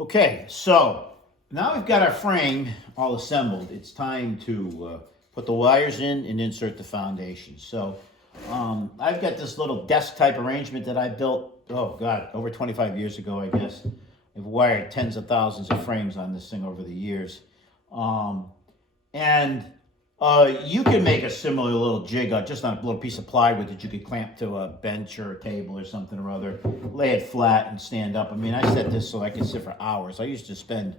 Okay, so now we've got our frame all assembled. It's time to put the wires in and insert the foundation. So I've got this little desk type arrangement that I built, oh God, over 25 years ago, I guess. I've wired tens of thousands of frames on this thing over the years. Um, and you can make a similar little jig, just on a little piece of plywood that you could clamp to a bench or a table or something or other, lay it flat and stand up. I mean, I set this so I could sit for hours. I used to spend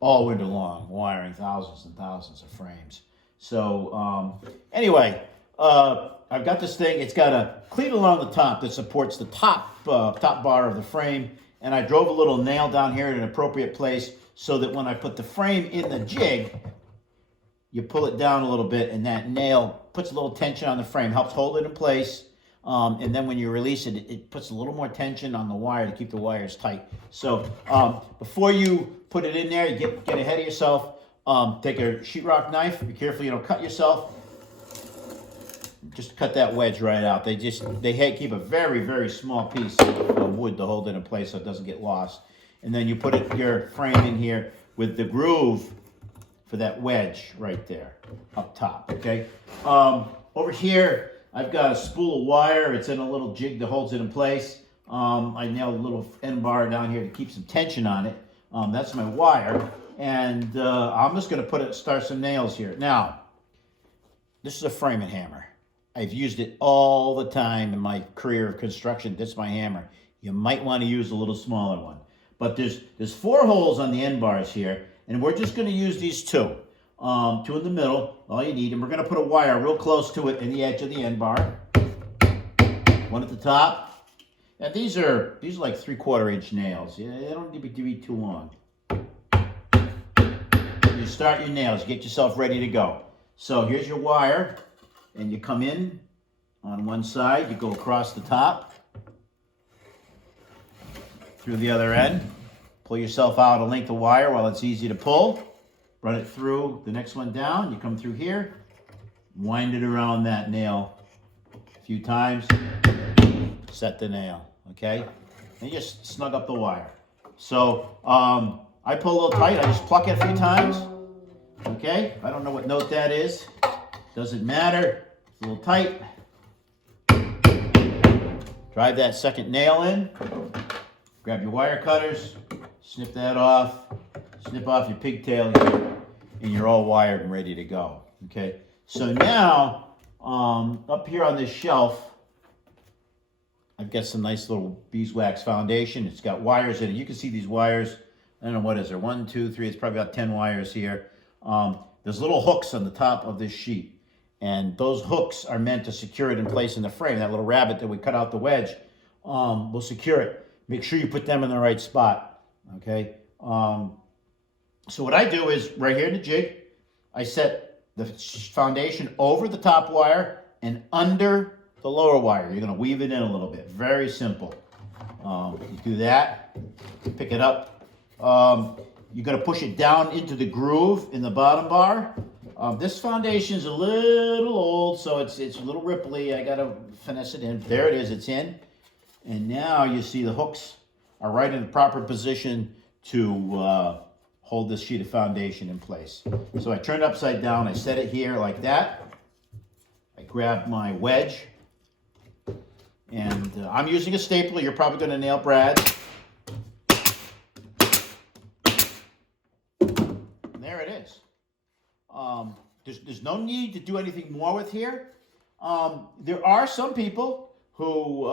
all winter long wiring thousands and thousands of frames. So anyway, I've got this thing. It's got a cleat along the top that supports the top bar of the frame, and I drove a little nail down here in an appropriate place so that when I put the frame in the jig, you pull it down a little bit, and that nail puts a little tension on the frame, helps hold it in place. And then when you release it, it puts a little more tension on the wire to keep the wires tight. So before you put it in there, you get ahead of yourself. Take a sheetrock knife. Be careful you don't cut yourself. Just cut that wedge right out. They keep a very, very small piece of wood to hold it in place so it doesn't get lost. And then you put your frame in here with the groove for that wedge right there up top. Okay. Over here, I've got a spool of wire. It's in a little jig that holds it in place. I nailed a little end bar down here to keep some tension on it. That's my wire, and I'm just going to start some nails here. Now, this is a framing hammer. I've used it all the time in my career of construction. This is my hammer. You might want to use a little smaller one, but there's 4 holes on the end bars here, and we're just going to use these 2. 2 in the middle, all you need, and we're going to put a wire real close to it in the edge of the end bar. 1 at the top. Now these are like 3/4 inch nails. Yeah, they don't need to be too long. You start your nails, get yourself ready to go. So here's your wire, and you come in on one side, you go across the top, through the other end, pull yourself out a length of wire while it's easy to pull. Run it through the next one down. You come through here, wind it around that nail a few times, set the nail, okay? And you just snug up the wire. So I pull a little tight. I just pluck it a few times, okay? I don't know what note that is. Doesn't matter. It's a little tight. Drive that second nail in. Grab your wire cutters, snip that off. Snip off your pigtail here, and you're all wired and ready to go. Okay, so now up here on this shelf, I've got some nice little beeswax foundation. It's got wires in it. You can see these wires. I don't know, what is there? 1, 2, 3. It's probably about 10 wires here. There's little hooks on the top of this sheet, and those hooks are meant to secure it in place in the frame. That little rabbit that we cut out the wedge will secure it. Make sure you put them in the right spot. Okay. So what I do is, right here in the jig, I set the foundation over the top wire and under the lower wire. You're going to weave it in a little bit. Very simple. You do that, pick it up. You're going to push it down into the groove in the bottom bar. This foundation is a little old, so it's a little ripply. I got to finesse it in. There it is. It's in. And now you see the hooks are right in the proper position to hold this sheet of foundation in place. So I turn it upside down, I set it here like that. I grab my wedge, and I'm using a stapler. You're probably going to nail brads. And there it is. There's no need to do anything more with here. There are some people who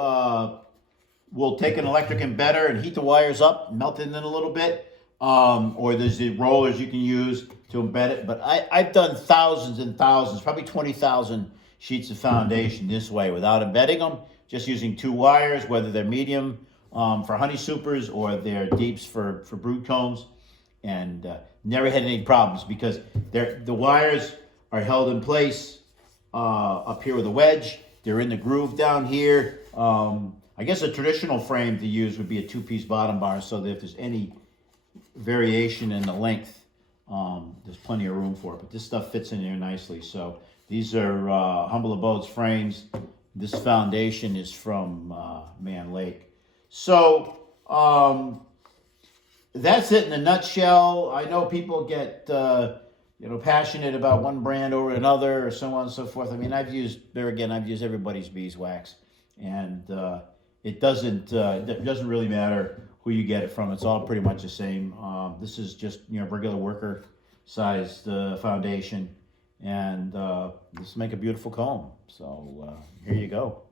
will take an electric embedder and heat the wires up, melt it in a little bit. Or there's the rollers you can use to embed it. But I've done thousands and thousands, probably 20,000 sheets of foundation this way without embedding them, just using 2 wires, whether they're medium for honey supers or they're deeps for brood combs, and never had any problems because the wires are held in place up here with a wedge. They're in the groove down here. I guess a traditional frame to use would be a 2-piece bottom bar, so that if there's any variation in the length, there's plenty of room for it, but this stuff fits in there nicely. So these are Humble Abodes frames. This foundation is from Mann Lake. So that's it in a nutshell. I know people get passionate about one brand over another, or so on and so forth. I mean, I've used everybody's beeswax, and it doesn't really matter who you get it from. It's all pretty much the same. This is just regular worker sized foundation, and let's make a beautiful comb. So here you go.